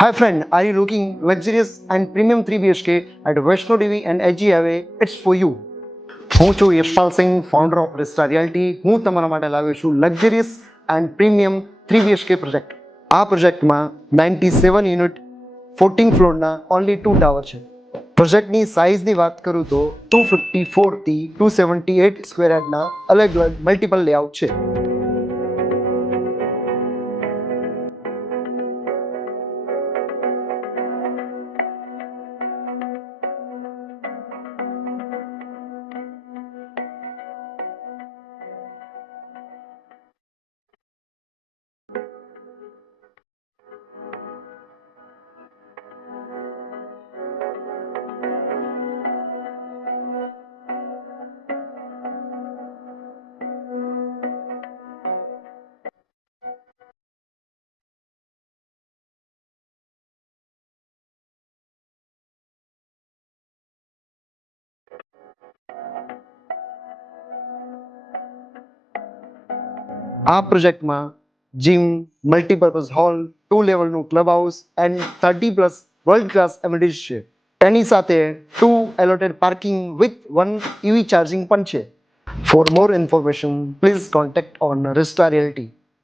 Hi friend, are you looking luxurious and premium 3 BHK at Vaishno Devi and HG Highway? It's for you. હું છું યશપાલ સિંહ, founder of રિસ્ટા reality. હું તમારા માટે લાવ્યો છું luxurious and premium 3 BHK project. આ પ્રોજેક્ટમાં 97 યુનિટ 14 ફ્લોરના ઓનલી 2 ટાવર છે. પ્રોજેક્ટની સાઇઝની વાત કરું તો 254 થી 278 સ્ક્વેર યાર્ડના અલગ અલગ મલ્ટિપલ લેઆઉટ છે. આ પ્રોજેક્ટમાં જીમ, મલ્ટીપર્પઝ હોલ, 2 લેવલનું club house and 30+ world class amenities છે. તેની સાથે 2 allotted parking with 1 EV charging પણ છે. For more information please contact on Rista realty.